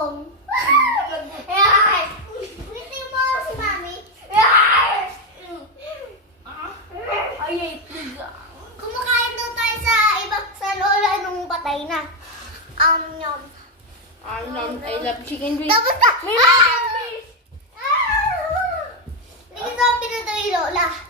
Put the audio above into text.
bubong. Ay! Ulitin mo si Mami. Ay! Ay, please. Kumakain daw tayo sa ibang sa lola nung patay na. Yum. I love chicken wings. Tapos na! Ah! Hindi ko pinatay lola.